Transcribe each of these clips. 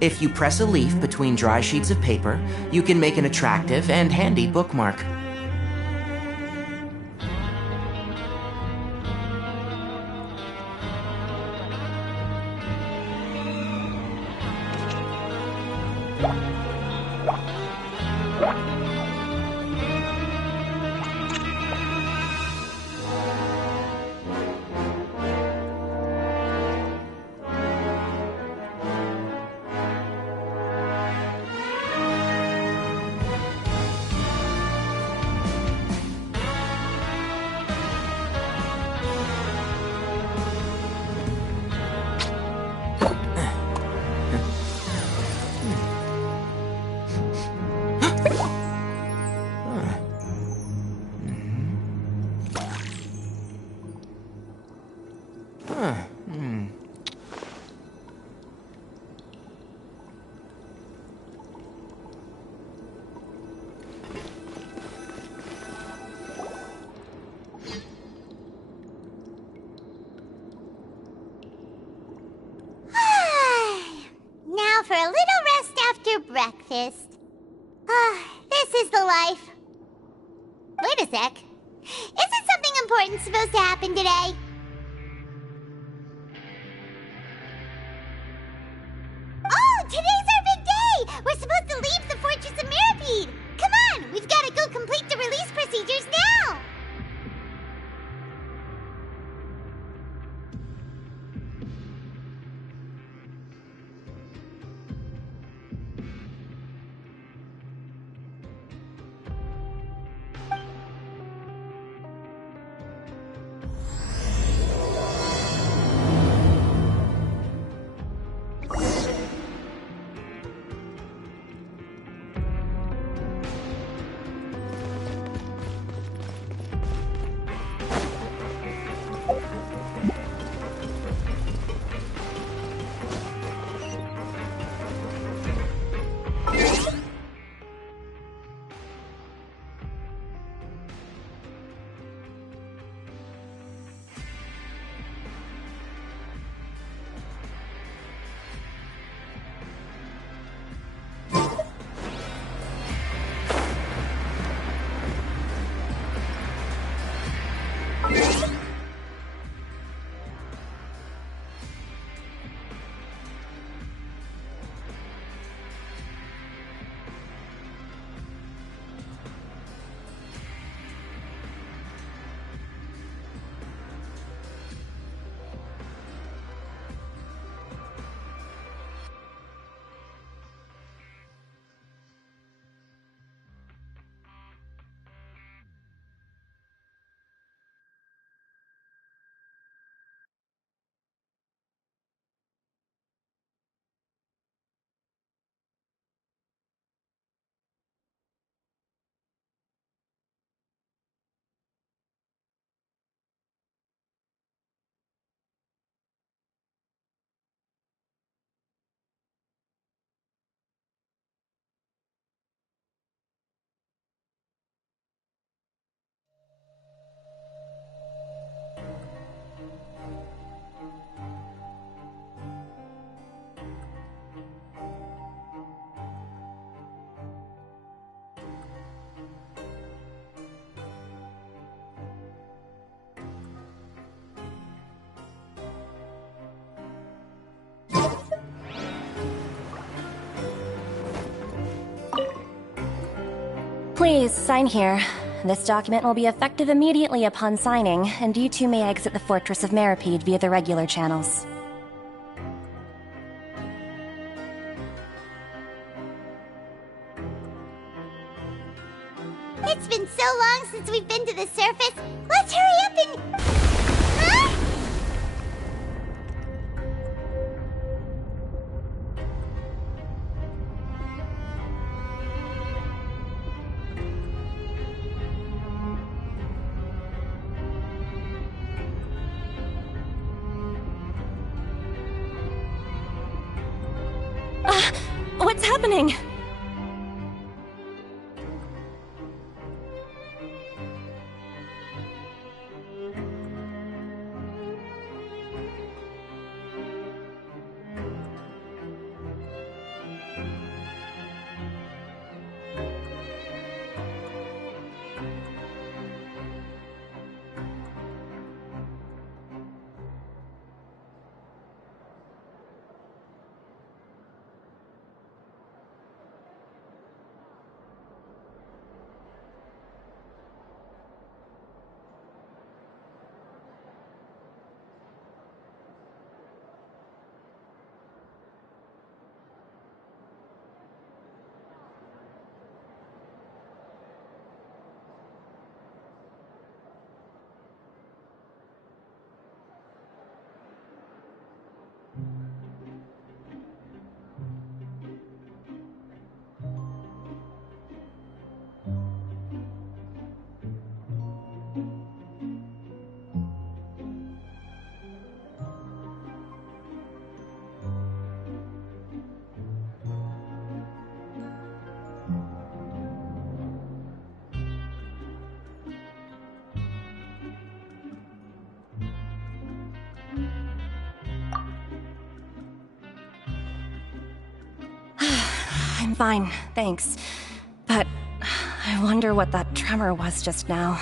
If you press a leaf between dry sheets of paper, you can make an attractive and handy bookmark. Now for a little rest after breakfast. This is the life. Wait a sec. Isn't something important supposed to happen today? Oh, today's our big day! We're supposed to leave the Fortress of Mirapede! Come on, we've got to go complete the release procedures now! Please, sign here. This document will be effective immediately upon signing, and you two may exit the Fortress of Mirapede via the regular channels. It's been so long since we've been to the surface. Let's hurry up and... Huh? What's happening? I'm fine, thanks. But I wonder what that tremor was just now.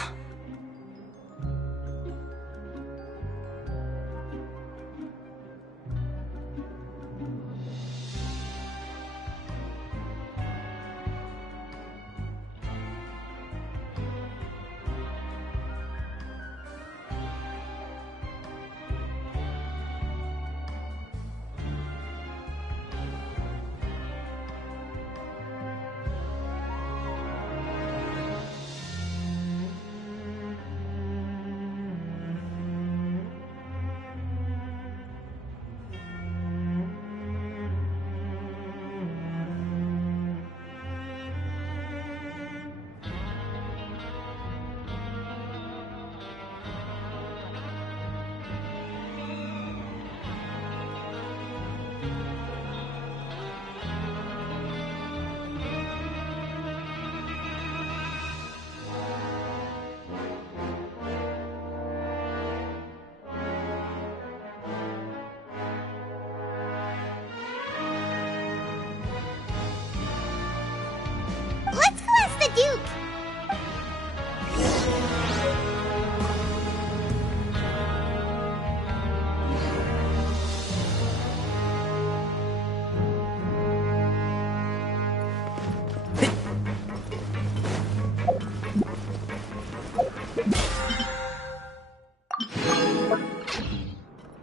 Let's go ask the Duke.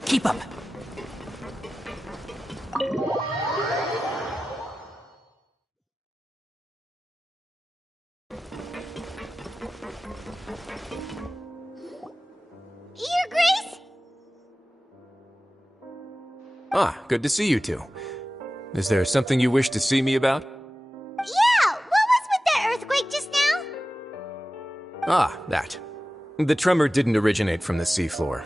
Keep up. Your Grace? Ah, good to see you two. Is there something you wish to see me about? Yeah, what was with that earthquake just now? Ah, that. The tremor didn't originate from the seafloor.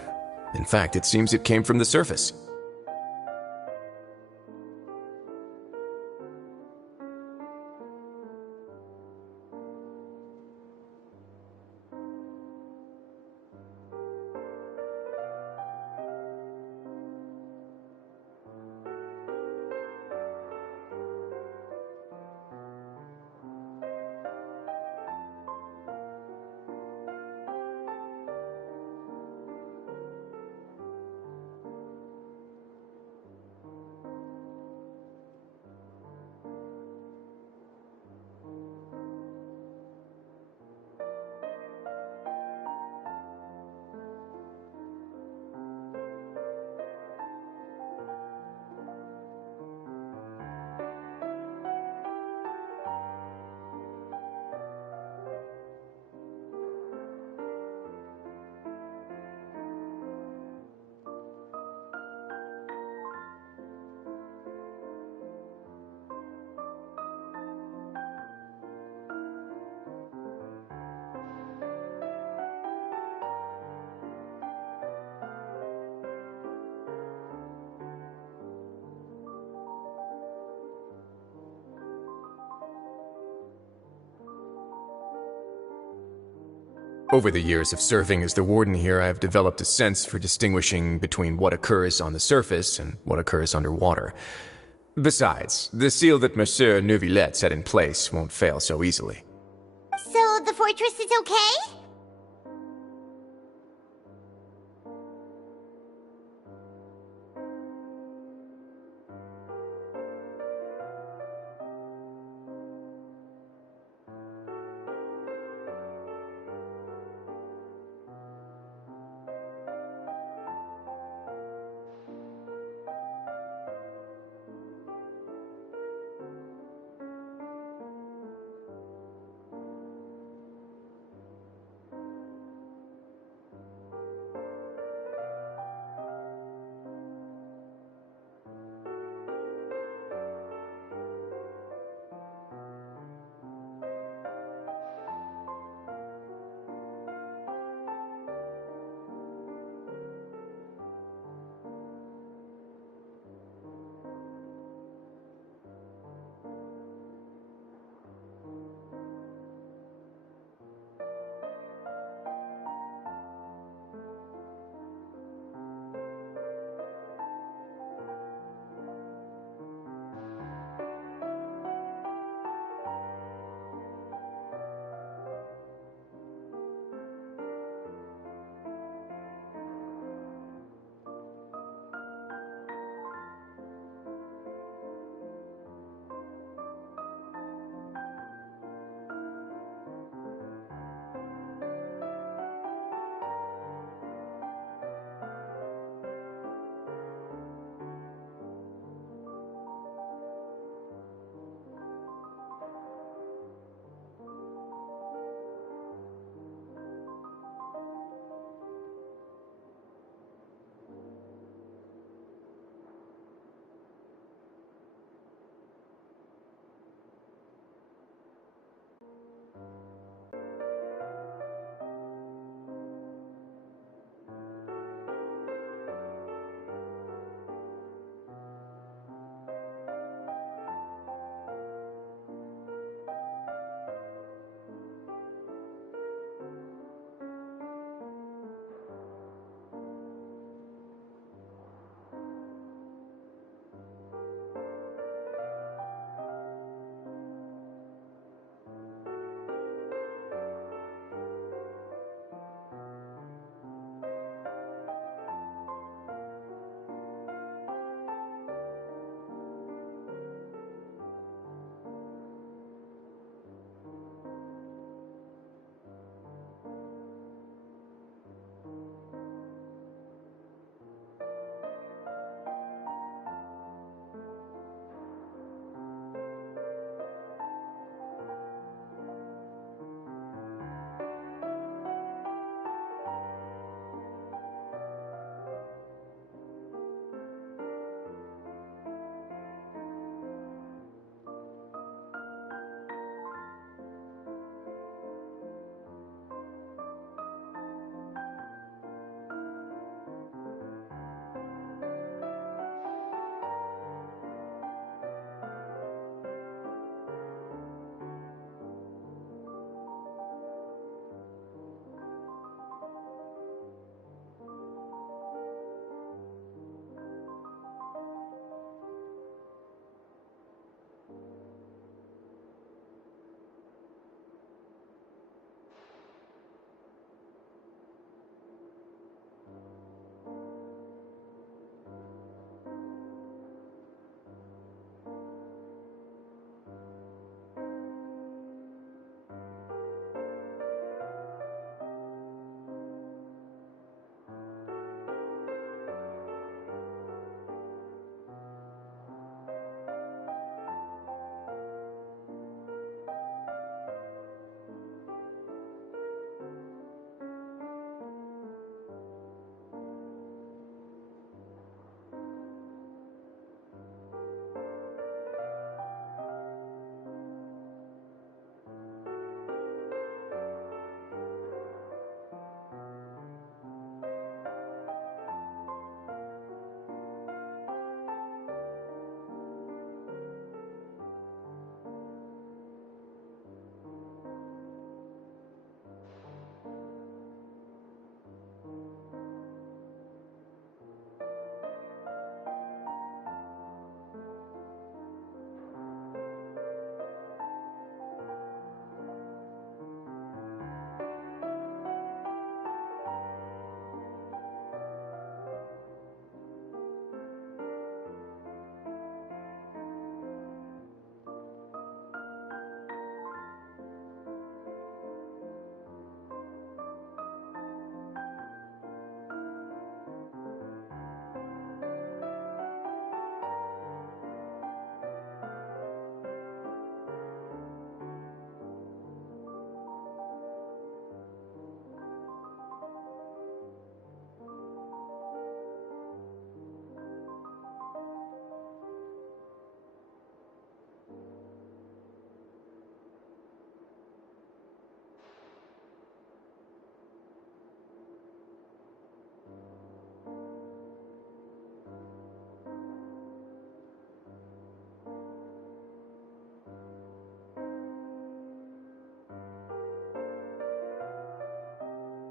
In fact, it seems it came from the surface. Over the years of serving as the warden here, I have developed a sense for distinguishing between what occurs on the surface and what occurs underwater. Besides, the seal that Monsieur Neuvillette set in place won't fail so easily. So the fortress is okay?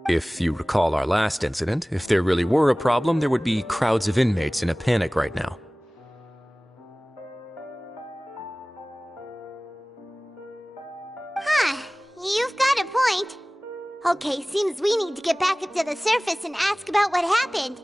If you recall our last incident, if there really were a problem, there would be crowds of inmates in a panic right now. Huh, you've got a point. Okay, seems we need to get back up to the surface and ask about what happened.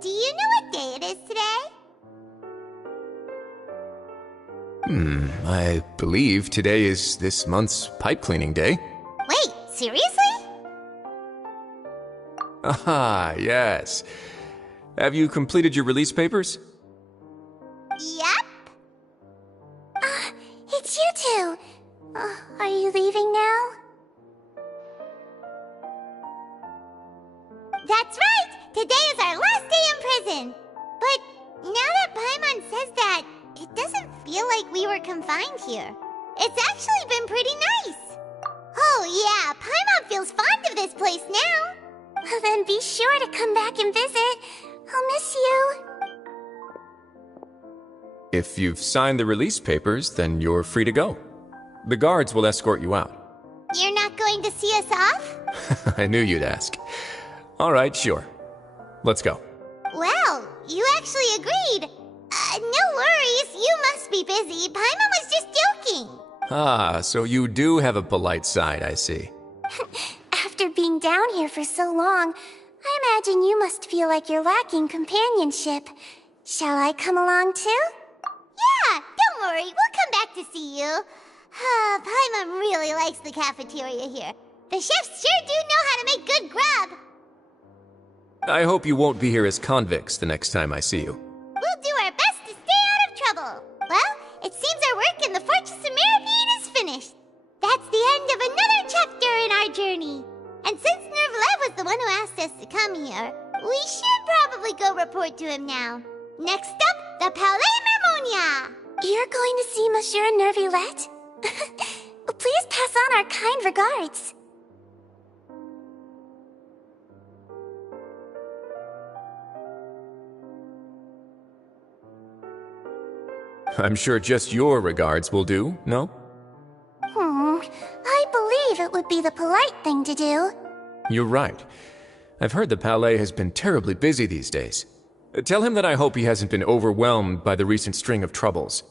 Do you know what day it is today? I believe today is this month's pipe cleaning day. Wait, seriously? Aha, yes. Have you completed your release papers? Yep. It's you two! Are you leaving now? That's right! Today is our last day in prison! But now that Paimon says that, it doesn't feel like we were confined here. It's actually been pretty nice! Oh yeah, Paimon feels fond of this place now! Well, then be sure to come back and visit. I'll miss you. If you've signed the release papers, then you're free to go. The guards will escort you out. You're not going to see us off? I knew you'd ask. All right, sure. Let's go. Well, you actually agreed. No worries, you must be busy. Paimon was just joking. Ah, so you do have a polite side, I see. After being down here for so long, I imagine you must feel like you're lacking companionship. Shall I come along too? Yeah, don't worry, we'll come back to see you. Paimon really likes the cafeteria here. The chefs sure do know how to make good grub. I hope you won't be here as convicts the next time I see you. We'll do our best to stay out of trouble. Well, it seems our work in the Fortress of Meripede is finished. That's the end of another chapter in our journey. And since Nervlev was the one who asked us to come here, we should probably go report to him now. Next up, the Palais Mermonia. You're going to see Monsieur Nervillette? Please pass on our kind regards. I'm sure just your regards will do, no? I believe it would be the polite thing to do. You're right. I've heard the Palais has been terribly busy these days. Tell him that I hope he hasn't been overwhelmed by the recent string of troubles.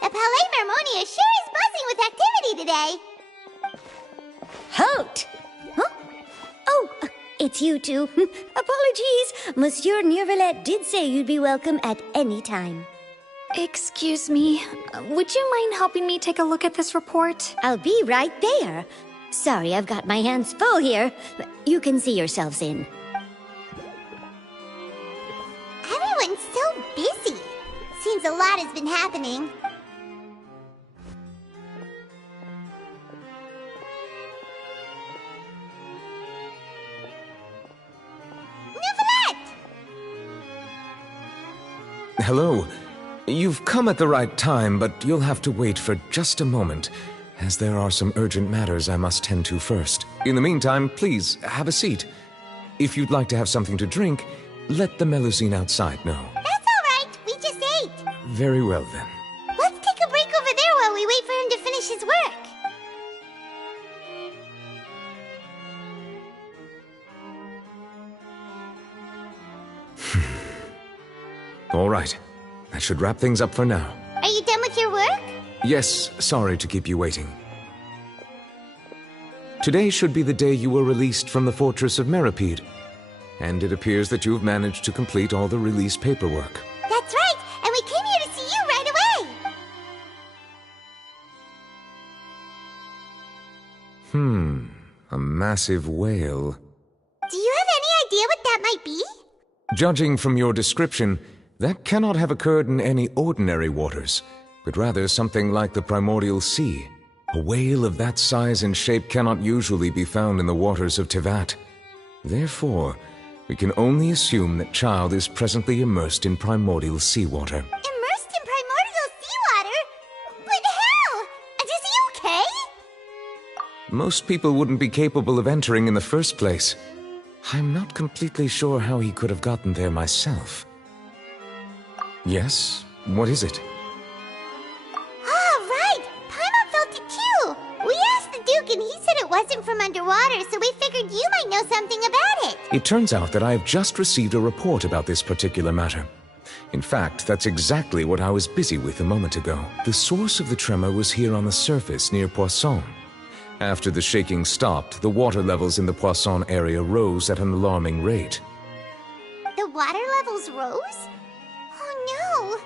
The Palais Mermonia sure is buzzing with activity today. Halt! Huh? Oh, it's you two. Apologies. Monsieur Nervillette did say you'd be welcome at any time. Excuse me, would you mind helping me take a look at this report? I'll be right there. Sorry, I've got my hands full here. You can see yourselves in. Everyone's so busy. Seems a lot has been happening. Nervillette! Hello. You've come at the right time, but you'll have to wait for just a moment, as there are some urgent matters I must tend to first. In the meantime, please, have a seat. If you'd like to have something to drink, let the Melusine outside know. That's all right. We just ate. Very well, then. Let's take a break over there while we wait for him to finish his work. All right. That should wrap things up for now. Are you done with your work? Yes, sorry to keep you waiting. Today should be the day you were released from the Fortress of Meripede, and it appears that you've managed to complete all the release paperwork. That's right, and we came here to see you right away. A massive whale. Do you have any idea what that might be? Judging from your description, that cannot have occurred in any ordinary waters, but rather something like the primordial sea. A whale of that size and shape cannot usually be found in the waters of Tevat. Therefore, we can only assume that Child is presently immersed in primordial seawater. Immersed in primordial seawater? But how? Is he okay? Most people wouldn't be capable of entering in the first place. I'm not completely sure how he could have gotten there myself. Yes? What is it? Right! Paimon felt it too! We asked the Duke and he said it wasn't from underwater, so we figured you might know something about it. It turns out that I have just received a report about this particular matter. In fact, that's exactly what I was busy with a moment ago. The source of the tremor was here on the surface near Poisson. After the shaking stopped, the water levels in the Poisson area rose at an alarming rate. The water levels rose? Oh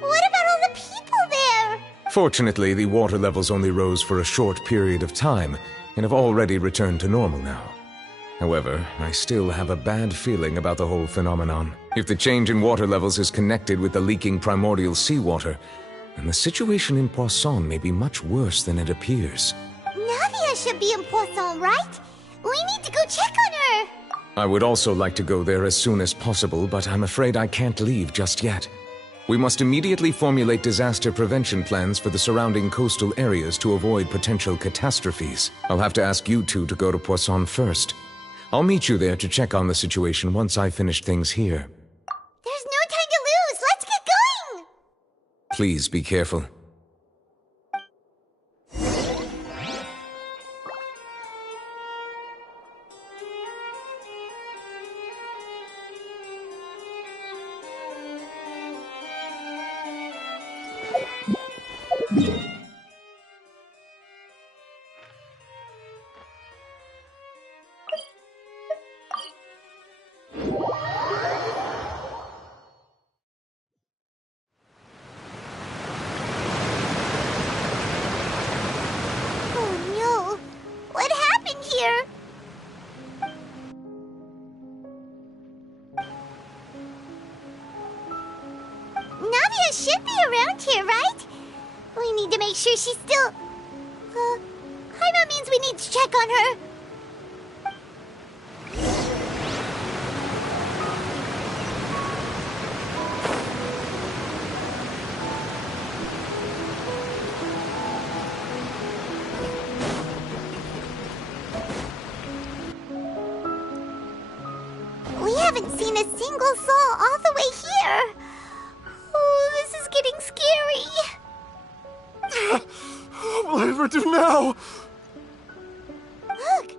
no! What about all the people there? Fortunately, the water levels only rose for a short period of time and have already returned to normal now. However, I still have a bad feeling about the whole phenomenon. If the change in water levels is connected with the leaking primordial seawater, then the situation in Poisson may be much worse than it appears. Navia should be in Poisson, right? We need to go check on her! I would also like to go there as soon as possible, but I'm afraid I can't leave just yet. We must immediately formulate disaster prevention plans for the surrounding coastal areas to avoid potential catastrophes. I'll have to ask you two to go to Poisson first. I'll meet you there to check on the situation once I finish things here. There's no time to lose! Let's get going! Please be careful. Should be around here, right? We need to make sure she's still... Paimon means we need to check on her. We haven't seen a single soul all the way here. Oh, this is getting scary. What will I ever do now? Look!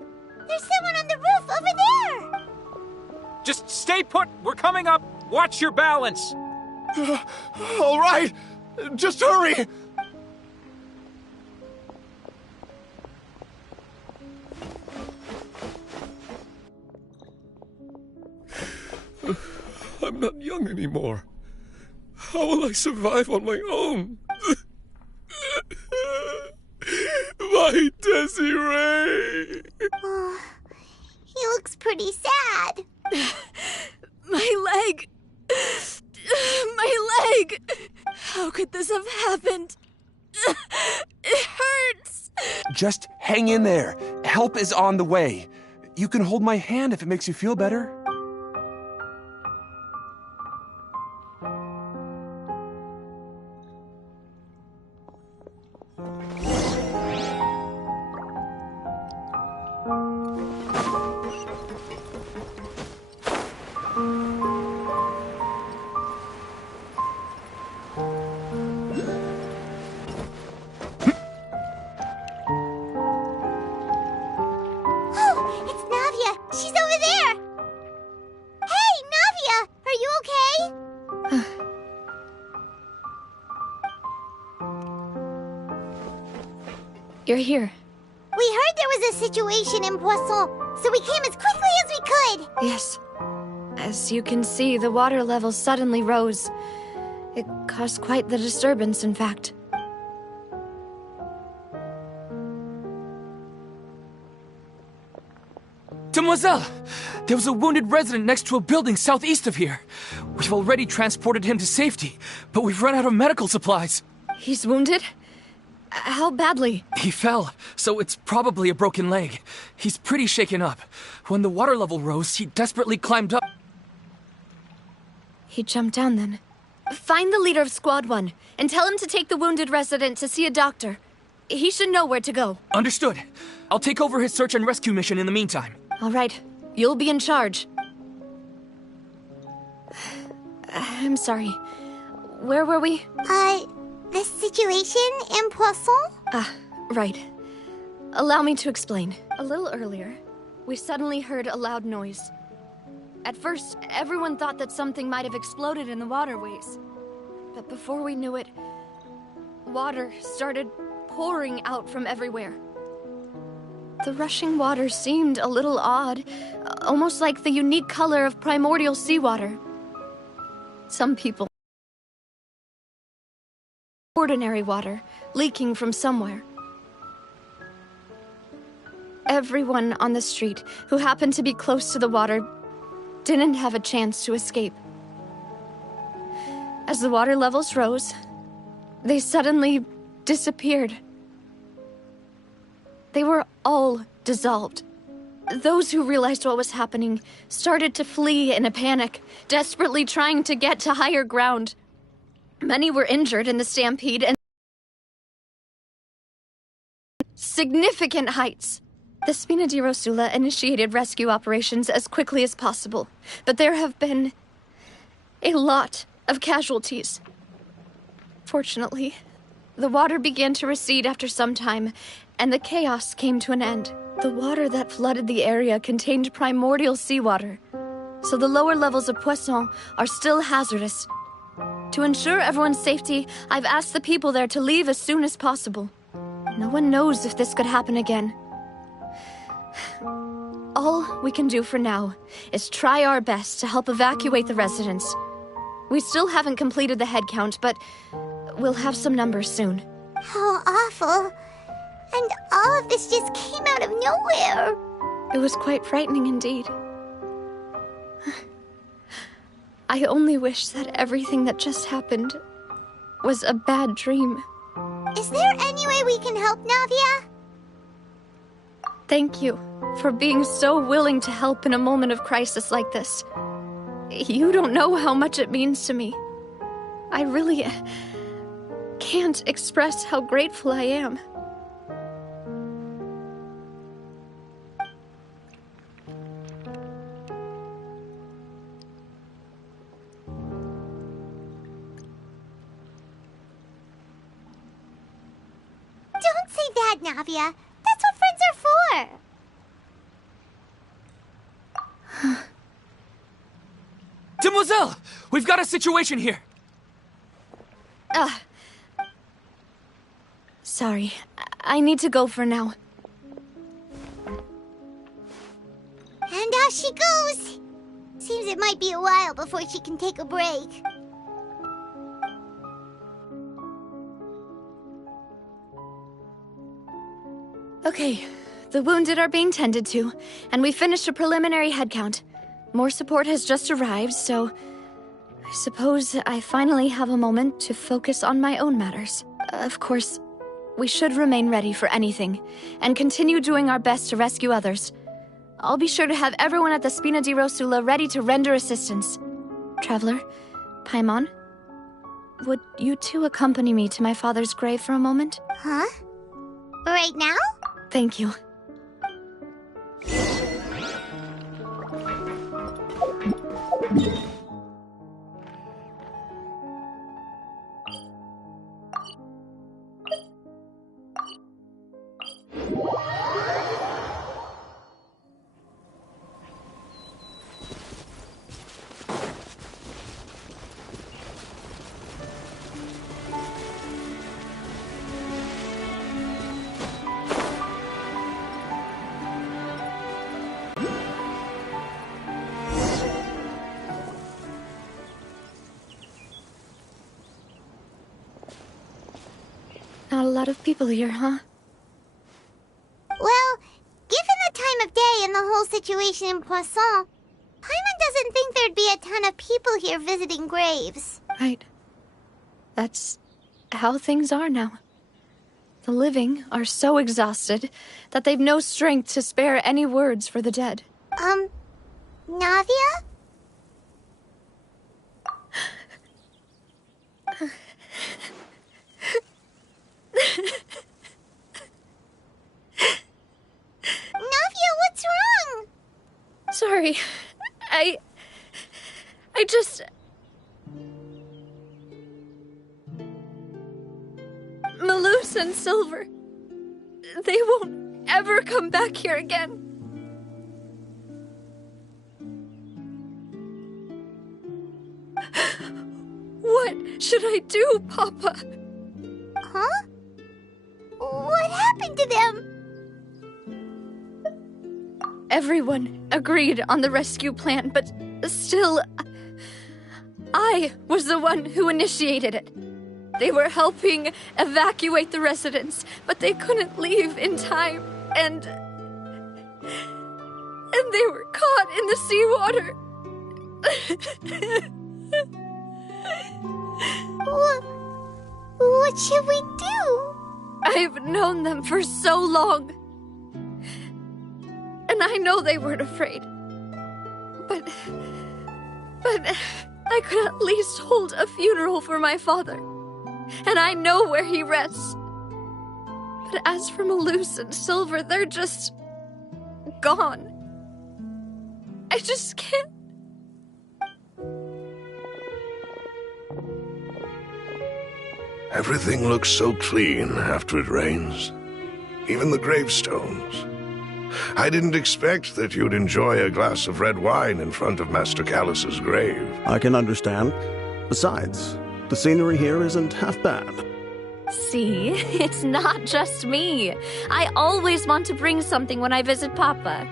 There's someone on the roof over there! Just stay put! We're coming up! Watch your balance! All right! Just hurry! I'm not young anymore. How will I survive on my own? My Desiree! Oh, he looks pretty sad. My leg! My leg! How could this have happened? It hurts! Just hang in there. Help is on the way. You can hold my hand if it makes you feel better. You're here. We heard there was a situation in Poisson, so we came as quickly as we could. Yes. As you can see, the water level suddenly rose. It caused quite the disturbance, in fact. Demoiselle! There was a wounded resident next to a building southeast of here. We've already transported him to safety, but we've run out of medical supplies. He's wounded? How badly? He fell, so it's probably a broken leg. He's pretty shaken up. When the water level rose, he desperately climbed up. He jumped down then. Find the leader of Squad 1 and tell him to take the wounded resident to see a doctor. He should know where to go. Understood. I'll take over his search and rescue mission in the meantime. All right. You'll be in charge. I'm sorry. Where were we? The situation in Poisson? Right. Allow me to explain. A little earlier, we suddenly heard a loud noise. At first, everyone thought that something might have exploded in the waterways. But before we knew it, water started pouring out from everywhere. The rushing water seemed a little odd, almost like the unique color of primordial seawater. Some people... ordinary water, leaking from somewhere. Everyone on the street who happened to be close to the water didn't have a chance to escape. As the water levels rose, they suddenly disappeared. They were all dissolved. Those who realized what was happening started to flee in a panic, desperately trying to get to higher ground. Many were injured in the stampede and significant heights. The Spina di Rosula initiated rescue operations as quickly as possible, but there have been a lot of casualties. Fortunately, the water began to recede after some time, and the chaos came to an end. The water that flooded the area contained primordial seawater, so the lower levels of Poisson are still hazardous. To ensure everyone's safety, I've asked the people there to leave as soon as possible. No one knows if this could happen again. All we can do for now is try our best to help evacuate the residents. We still haven't completed the head count, but we'll have some numbers soon. How awful. And all of this just came out of nowhere. It was quite frightening indeed. I only wish that everything that just happened was a bad dream. Is there any way we can help, Navia? Thank you for being so willing to help in a moment of crisis like this. You don't know how much it means to me. I really can't express how grateful I am. Don't say that, Navia. That's what friends are for. Demoiselle! We've got a situation here! Sorry. I need to go for now. And off she goes. Seems it might be a while before she can take a break. Okay, the wounded are being tended to, and we finished a preliminary head count. More support has just arrived, so I suppose I finally have a moment to focus on my own matters. Of course, we should remain ready for anything, and continue doing our best to rescue others. I'll be sure to have everyone at the Spina di Rosula ready to render assistance. Traveler, Paimon, would you two accompany me to my father's grave for a moment? Huh? Right now? Thank you. Not a lot of people here, huh? Well, given the time of day and the whole situation in Poisson, Paimon doesn't think there'd be a ton of people here visiting graves. Right. That's how things are now. The living are so exhausted that they've no strength to spare any words for the dead. Navia? Navia, what's wrong? Sorry. I just... Malus and Silver. They won't ever come back here again. What should I do, Papa? Huh? What happened to them? Everyone agreed on the rescue plan, but still, I was the one who initiated it. They were helping evacuate the residents, but they couldn't leave in time, and they were caught in the seawater. What should we do? I've known them for so long. And I know they weren't afraid. But I could at least hold a funeral for my father. And I know where he rests. But as for Malus and Silver, they're just gone. I just can't. Everything looks so clean after it rains. Even the gravestones. I didn't expect that you'd enjoy a glass of red wine in front of Master Callus's grave. I can understand. Besides, the scenery here isn't half bad. See, it's not just me. I always want to bring something when I visit Papa.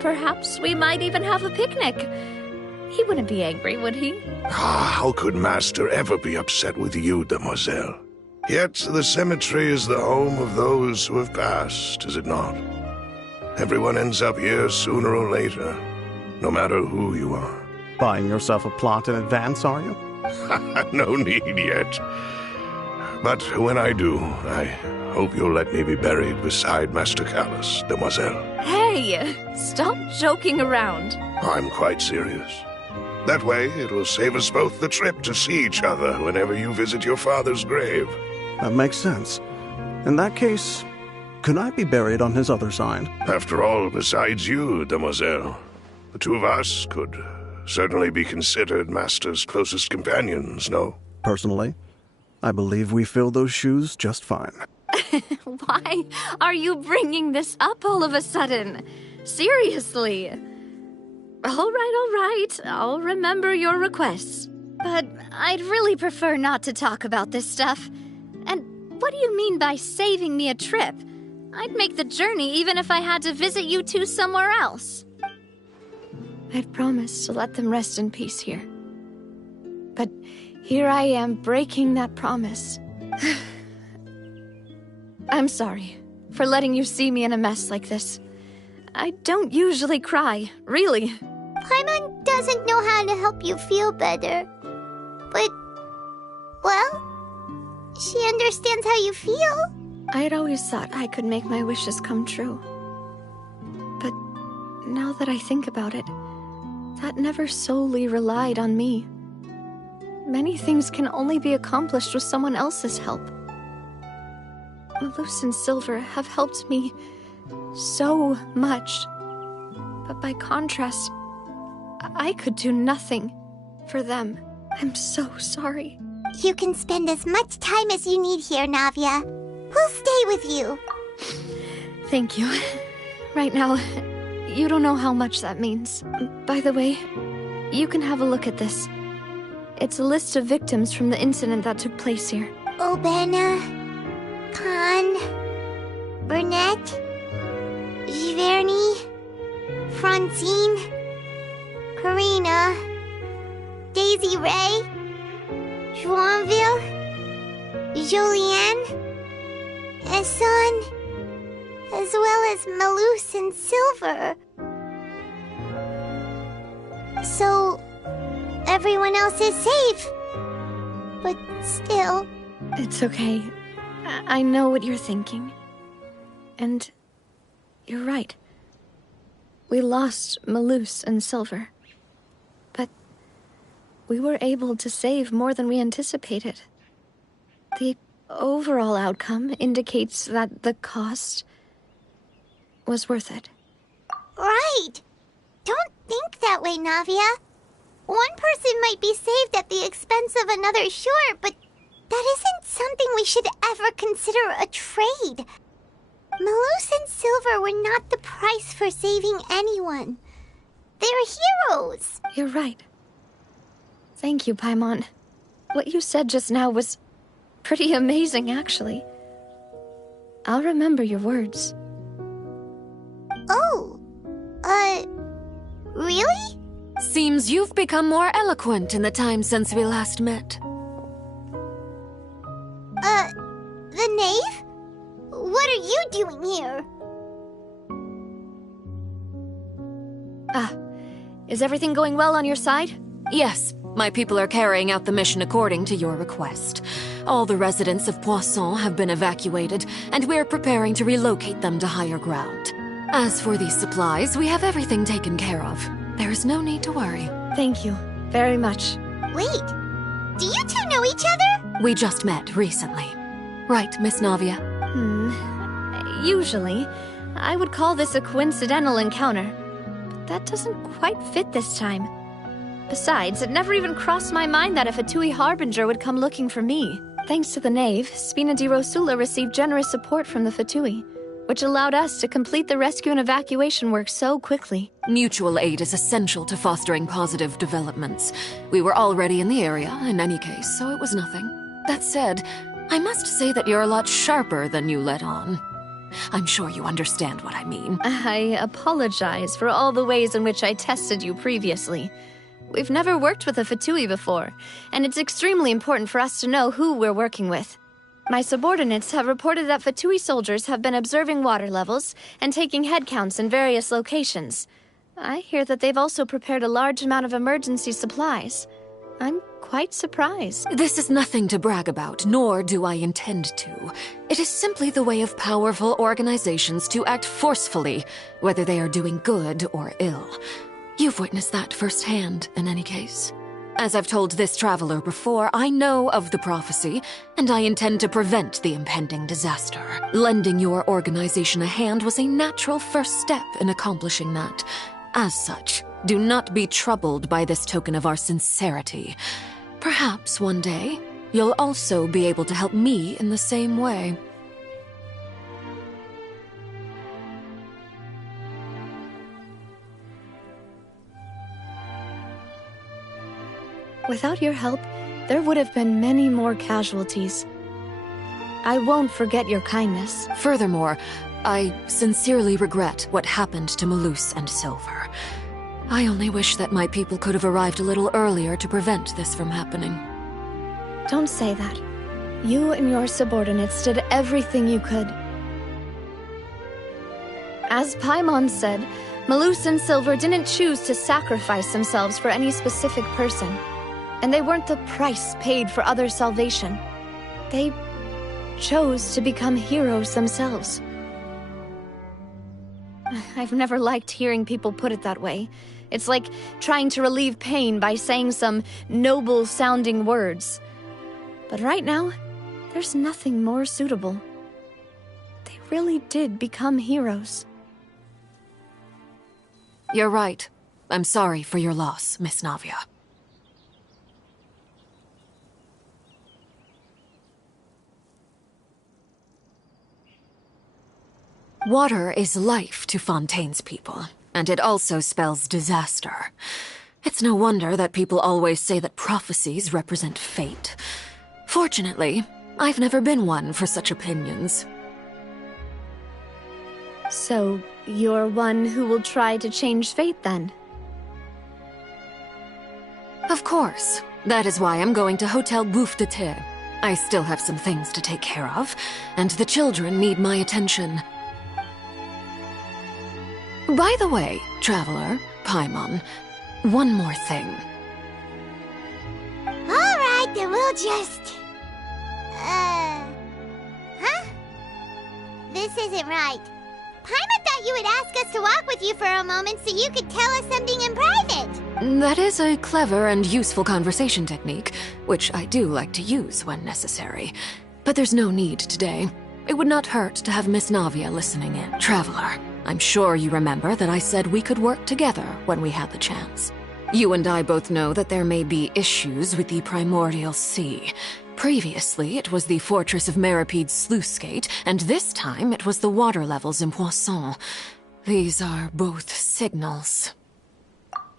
Perhaps we might even have a picnic. He wouldn't be angry, would he? How could Master ever be upset with you, demoiselle? Yet the cemetery is the home of those who have passed, is it not? Everyone ends up here sooner or later, no matter who you are. Buying yourself a plot in advance, are you? No need yet. But when I do, I hope you'll let me be buried beside Master Callus, demoiselle. Hey, stop joking around. I'm quite serious. That way, it will save us both the trip to see each other whenever you visit your father's grave. That makes sense. In that case, could I be buried on his other side? After all, besides you, demoiselle, the two of us could certainly be considered Master's closest companions, no? Personally, I believe we fill those shoes just fine. Why are you bringing this up all of a sudden? Seriously. All right. I'll remember your requests. But I'd really prefer not to talk about this stuff. And what do you mean by saving me a trip? I'd make the journey even if I had to visit you two somewhere else. I'd promised to let them rest in peace here. But here I am breaking that promise. I'm sorry for letting you see me in a mess like this. I don't usually cry, really. Paimon doesn't know how to help you feel better. But, well, she understands how you feel. I had always thought I could make my wishes come true. But now that I think about it, that never solely relied on me. Many things can only be accomplished with someone else's help. Malus and Silver have helped me so much. But by contrast, I could do nothing for them. I'm so sorry. You can spend as much time as you need here, Navia. We'll stay with you. Thank you. Right now, you don't know how much that means. By the way, you can have a look at this. It's a list of victims from the incident that took place here. Obena, Khan, Burnett, Giverny, Francine, Karina, Daisy Ray, Joinville, Julianne, Esson, as well as Malus and Silver. So, everyone else is safe. But still... It's okay. I know what you're thinking. And you're right. We lost Malus and Silver. But we were able to save more than we anticipated. The overall outcome indicates that the cost was worth it. Right. Don't think that way, Navia. One person might be saved at the expense of another, sure, but that isn't something we should ever consider a trade. Malus and Silver were not the price for saving anyone. They're heroes. You're right. Thank you, Paimon. What you said just now was pretty amazing, actually. I'll remember your words. Oh. Really? Seems you've become more eloquent in the time since we last met. The knave? What are you doing here? Is everything going well on your side? Yes, my people are carrying out the mission according to your request. All the residents of Poisson have been evacuated, and we're preparing to relocate them to higher ground. As for these supplies, we have everything taken care of. There is no need to worry. Thank you very much. Wait, do you two know each other? We just met recently. Right, Miss Navia? Usually, I would call this a coincidental encounter. But that doesn't quite fit this time. Besides, it never even crossed my mind that a Fatui Harbinger would come looking for me. Thanks to the knave, Spina di Rosula received generous support from the Fatui, which allowed us to complete the rescue and evacuation work so quickly. Mutual aid is essential to fostering positive developments. We were already in the area, in any case, so it was nothing. That said, I must say that you're a lot sharper than you let on. I'm sure you understand what I mean. I apologize for all the ways in which I tested you previously. We've never worked with a Fatui before, and it's extremely important for us to know who we're working with. My subordinates have reported that Fatui soldiers have been observing water levels and taking head counts in various locations. I hear that they've also prepared a large amount of emergency supplies. I'm quite surprised. This is nothing to brag about, nor do I intend to. It is simply the way of powerful organizations to act forcefully, whether they are doing good or ill. You've witnessed that firsthand, in any case. As I've told this traveler before, I know of the prophecy, and I intend to prevent the impending disaster. Lending your organization a hand was a natural first step in accomplishing that. As such, do not be troubled by this token of our sincerity. Perhaps one day, you'll also be able to help me in the same way. Without your help, there would have been many more casualties. I won't forget your kindness. Furthermore, I sincerely regret what happened to Malus and Silver. I only wish that my people could have arrived a little earlier to prevent this from happening. Don't say that. You and your subordinates did everything you could. As Paimon said, Malus and Silver didn't choose to sacrifice themselves for any specific person. And they weren't the price paid for other salvation. They chose to become heroes themselves. I've never liked hearing people put it that way. It's like trying to relieve pain by saying some noble-sounding words. But right now, there's nothing more suitable. They really did become heroes. You're right. I'm sorry for your loss, Miss Navia. Water is life to Fontaine's people, and it also spells disaster. It's no wonder that people always say that prophecies represent fate. Fortunately, I've never been one for such opinions. So, you're one who will try to change fate, then? Of course. That is why I'm going to Hotel Bouffe de Thé. I still have some things to take care of, and the children need my attention. By the way, Traveler, Paimon, one more thing. Alright, then we'll just... this isn't right. Paimon thought you would ask us to walk with you for a moment so you could tell us something in private. That is a clever and useful conversation technique, which I do like to use when necessary. But there's no need today. It would not hurt to have Miss Navia listening in. Traveler, I'm sure you remember that I said we could work together when we had the chance. You and I both know that there may be issues with the Primordial Sea. Previously, it was the fortress of Maripede's sluice gate, and this time it was the water levels in Poisson. These are both signals.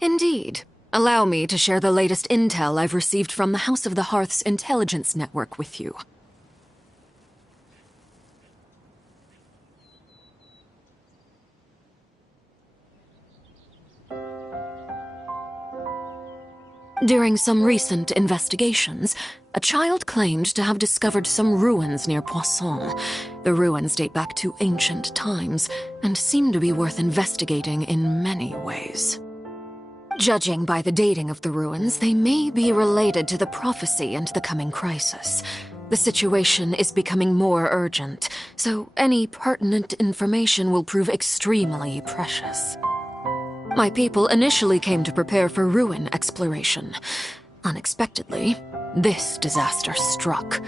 Indeed. Allow me to share the latest intel I've received from the House of the Hearth's intelligence network with you. During some recent investigations, a child claimed to have discovered some ruins near Poisson. The ruins date back to ancient times, and seem to be worth investigating in many ways. Judging by the dating of the ruins, they may be related to the prophecy and the coming crisis. The situation is becoming more urgent, so any pertinent information will prove extremely precious. My people initially came to prepare for ruin exploration. Unexpectedly, this disaster struck.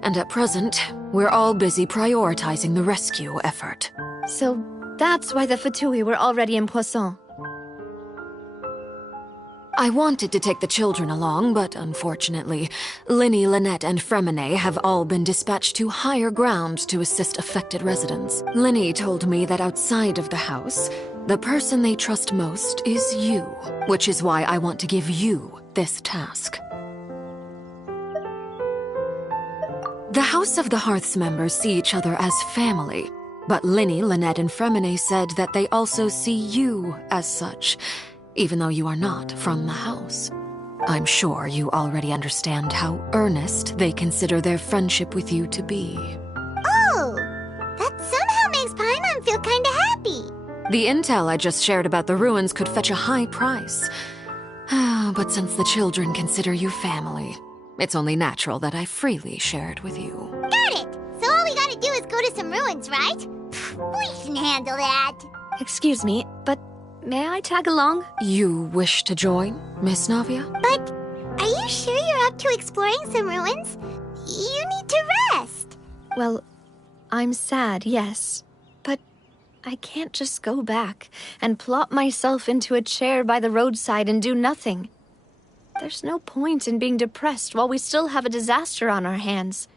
And at present, we're all busy prioritizing the rescue effort. So that's why the Fatui were already in Poisson. I wanted to take the children along, but unfortunately, Linny, Lynette, and Fremine have all been dispatched to higher ground to assist affected residents. Linny told me that outside of the house, the person they trust most is you, which is why I want to give you this task. The House of the Hearth's members see each other as family, but Linny, Lynette, and Fremine said that they also see you as such, even though you are not from the house. I'm sure you already understand how earnest they consider their friendship with you to be. Oh, that somehow makes Paimon feel kinda happy. The intel I just shared about the ruins could fetch a high price. But since the children consider you family, it's only natural that I freely share it with you. Got it! So all we gotta do is go to some ruins, right? We can handle that. Excuse me, but may I tag along? You wish to join, Miss Navia? But are you sure you're up to exploring some ruins? You need to rest. Well, I'm sad, yes. But I can't just go back and plop myself into a chair by the roadside and do nothing. There's no point in being depressed while we still have a disaster on our hands.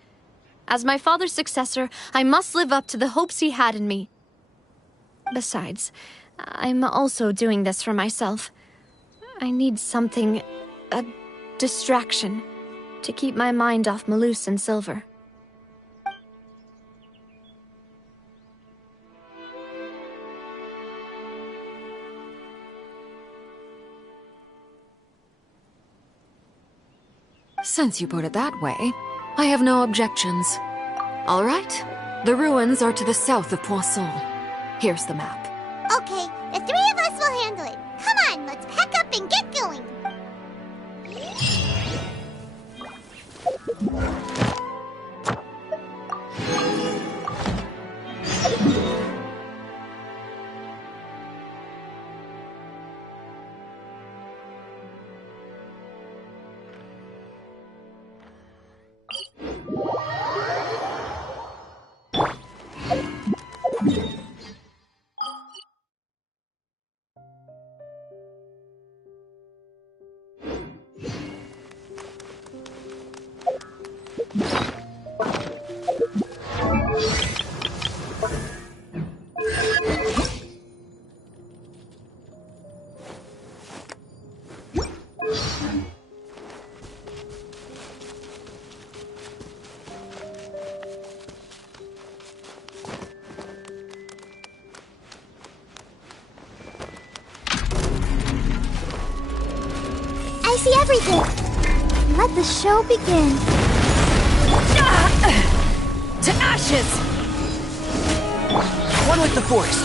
As my father's successor, I must live up to the hopes he had in me. Besides, I'm also doing this for myself. I need something, a distraction, to keep my mind off Malus and Silver. Since you put it that way, I have no objections. All right, the ruins are to the south of Poisson. Here's the map. Okay, the three of us will handle it. Come on, let's pack up and get going. I see everything. Let the show begin. To ashes! One with the Force.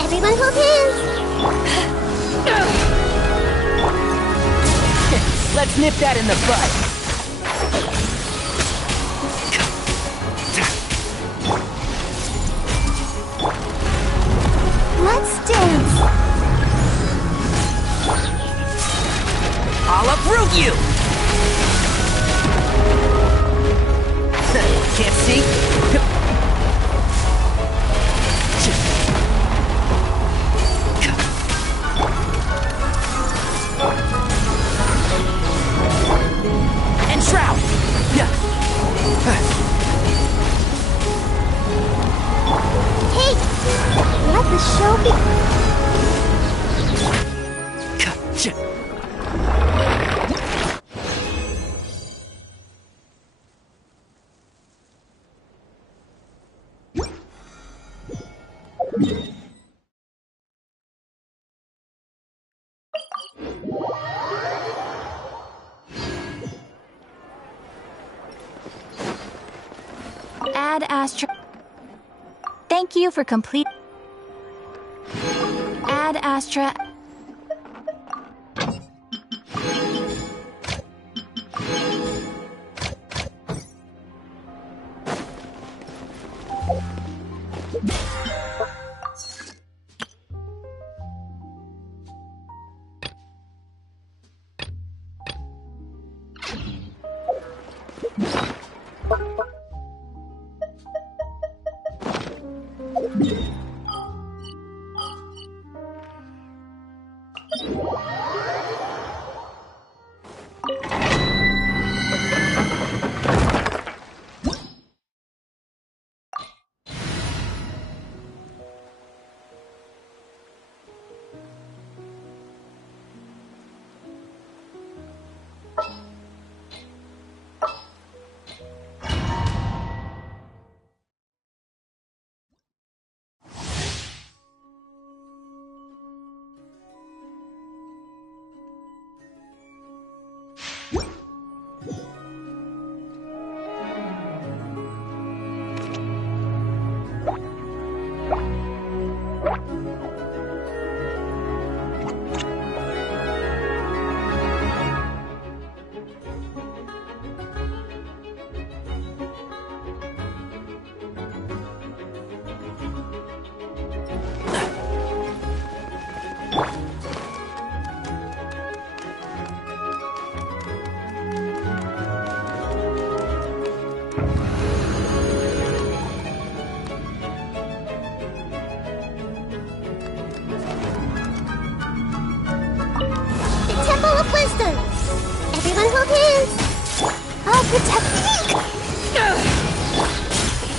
Everyone hold hands. Let's nip that in the bud. see? And shroud! Hey! Let the show be... Ad Astra. Thank you for complete. Ad Astra.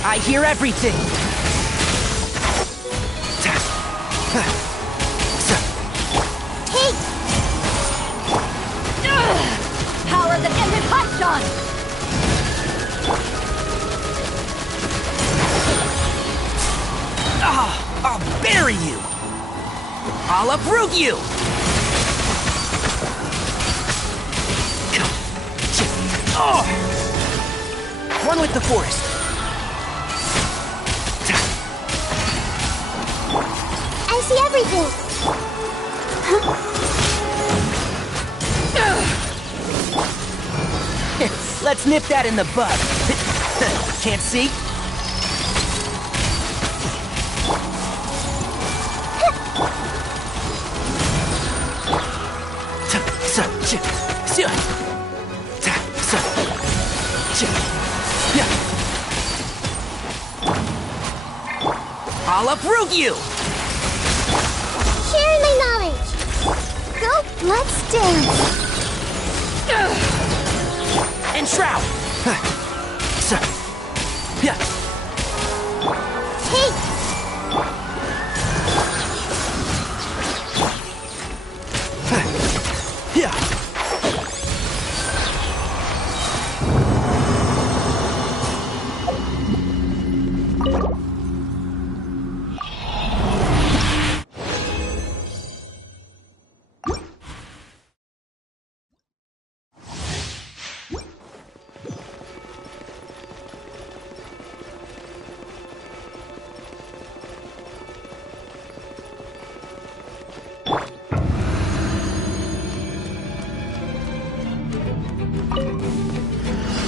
I hear everything! Hey! Power that ended Hotshot! I'll bury you! I'll uproot you! One with the forest. I see everything. Let's nip that in the bud. Can't see? I'll uproot you! Sharing my knowledge. Go, let's dance. And shroud! Hey!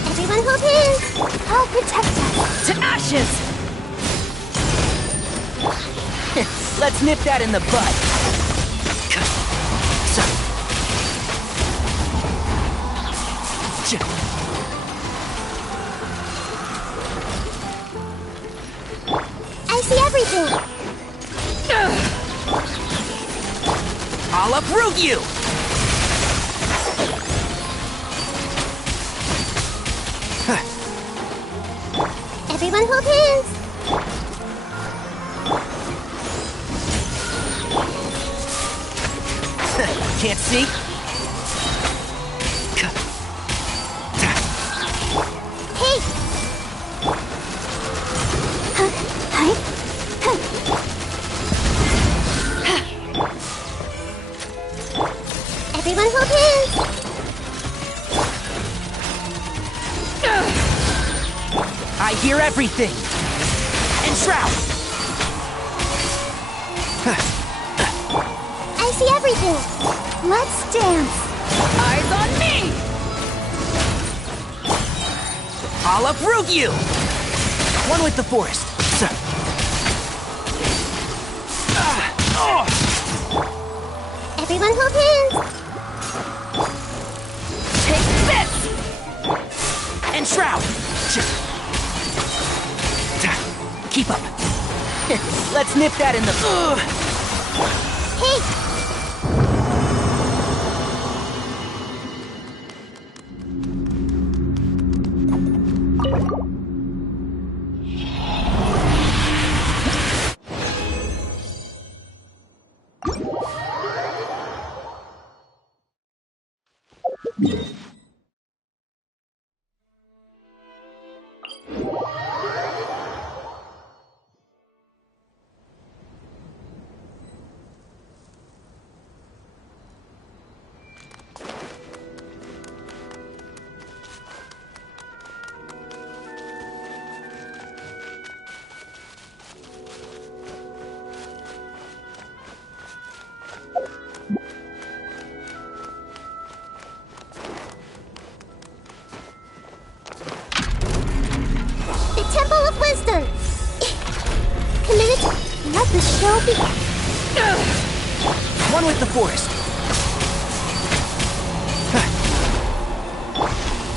Everyone hold hands. I'll protect us. To ashes! Let's nip that in the bud. everything! I'll uproot you! Everyone hold hands! Can't see? Hey! Everyone hold hands! I hear everything! Enshroud! I see everything! Let's dance! Eyes on me! I'll uproot you! One with the forest. Everyone hold hands! Take this! Enshroud! Keep up. Let's nip that in the... Hey! Temple of Wisdom! Committed to let the show begin. One with the forest.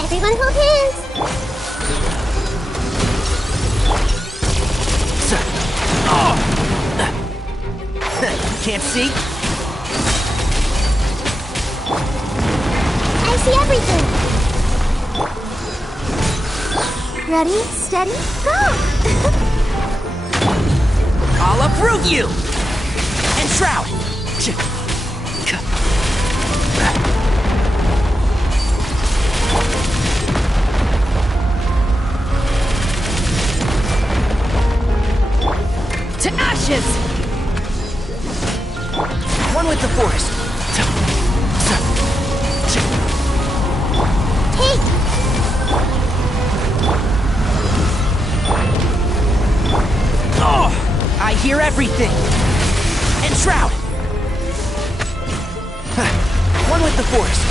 Everyone hold hands! Can't see? I see everything! Ready, steady, go! I'll uproot you! Enshroud! To ashes! One with the forest. Hey! I hear everything! Enshroud! One with the forest.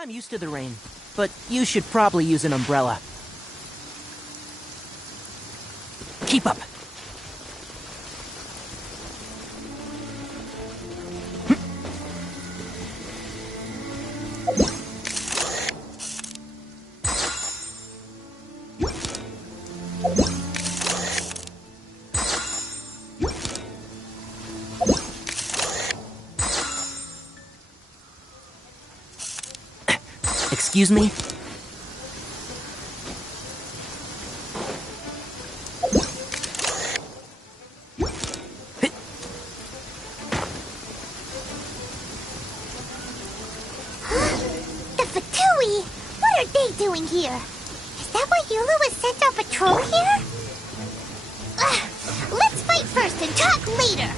I'm used to the rain, but you should probably use an umbrella. Keep up. Excuse me? are they doing here? Is that why Eula was sent on patrol here? Ugh, let's fight first and talk later!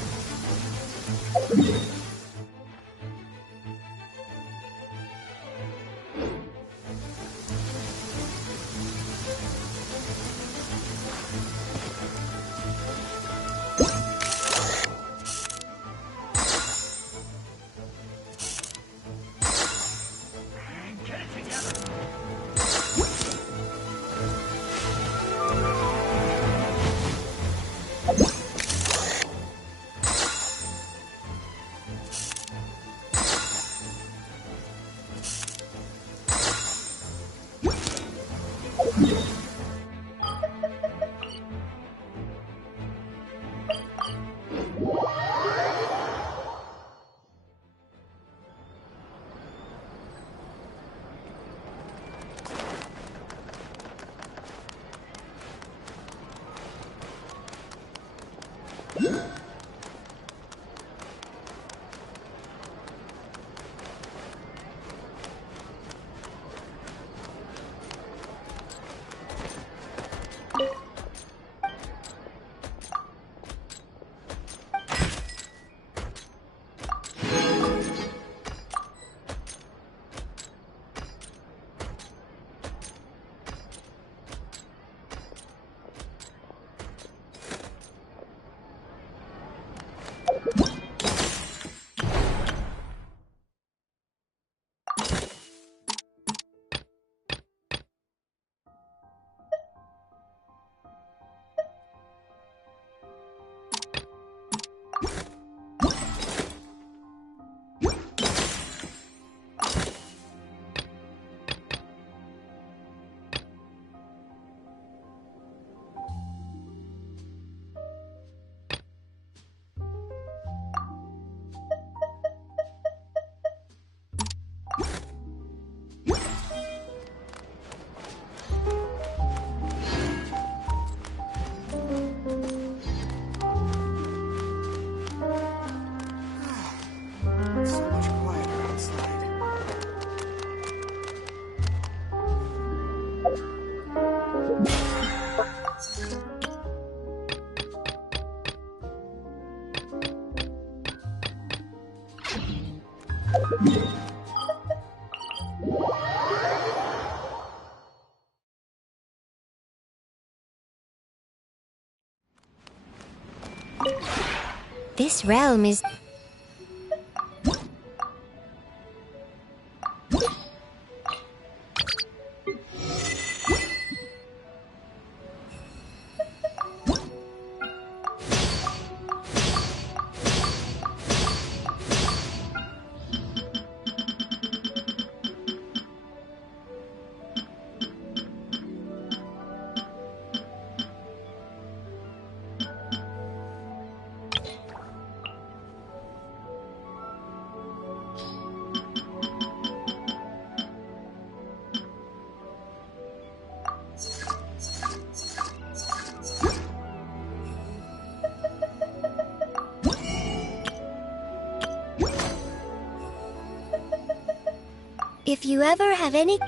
This realm is... If you ever have any...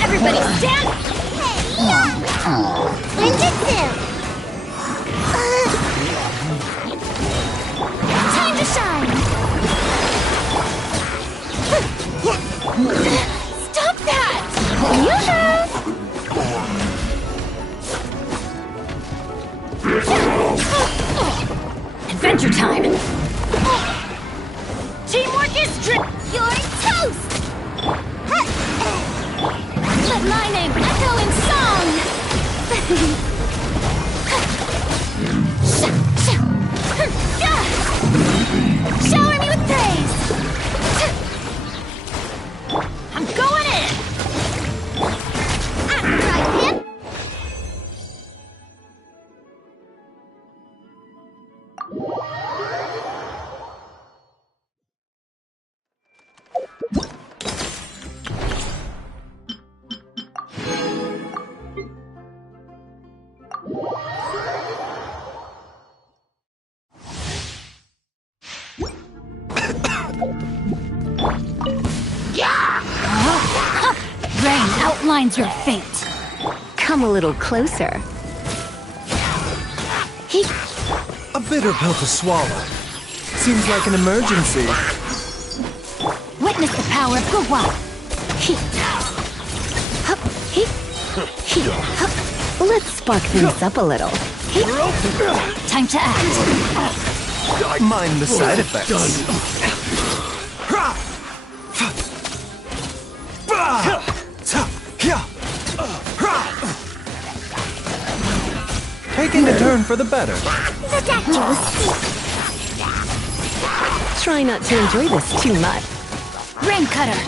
Everybody stand! Ninjutsu! Time to shine! Stop that! Adventure time! Teamwork is You're toast! Let my name echo in song! Shower me with praise! I'm going in! I'm right here! Rain outlines your fate. Come a little closer. A bitter pill to swallow. Seems like an emergency. Witness the power of Kupo. Let's spark things up a little. Time to act. Mind the side effects. Taking a turn for the better. Try not to enjoy this too much. Rain cutter.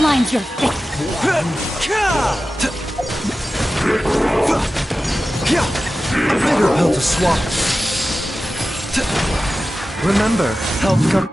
Lines your fate. A bitter pill to swallow. Remember, health comes.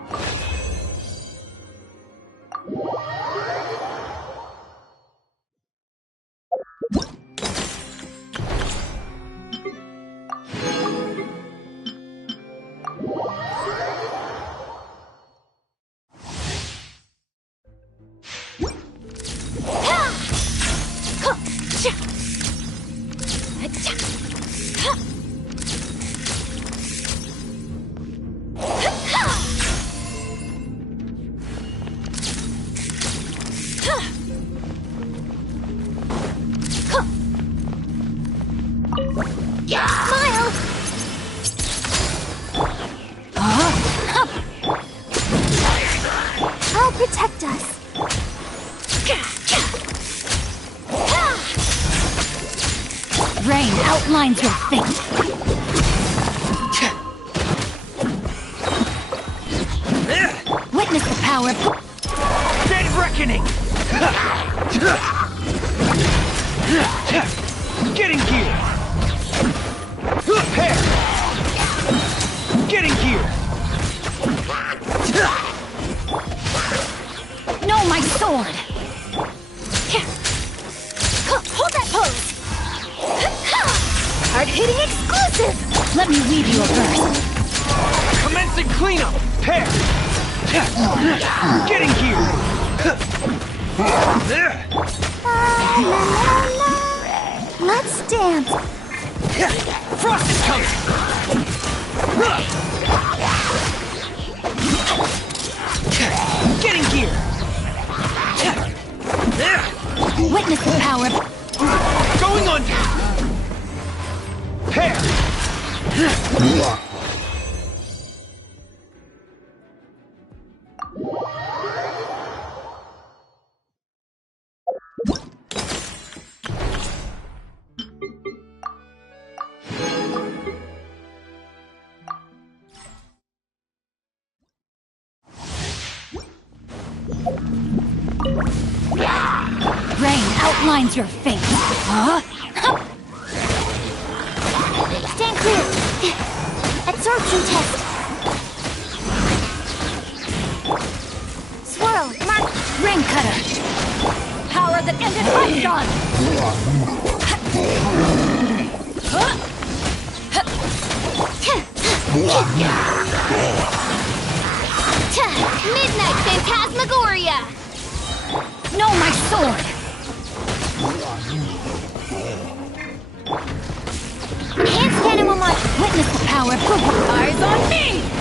I'll protect us. Rain outlines your fate. Witness the power of Dead reckoning! Getting here! Hair! Getting here! No, my sword! Hold that pose! Hard-hitting exclusive! Let me weave you a verse. Commencing cleanup! Pair! Getting here! Let's dance. Frost is coming! Getting here! Witness the power. Going under! Pair! Rain outlines your fate. Huh? Stand clear. Absorption test. Swirl, mark. Ring cutter. Power that ended Python. Midnight Phantasmagoria. No, my sword. Can't stand it one more. Witness the power of Kupo. Eyes on me!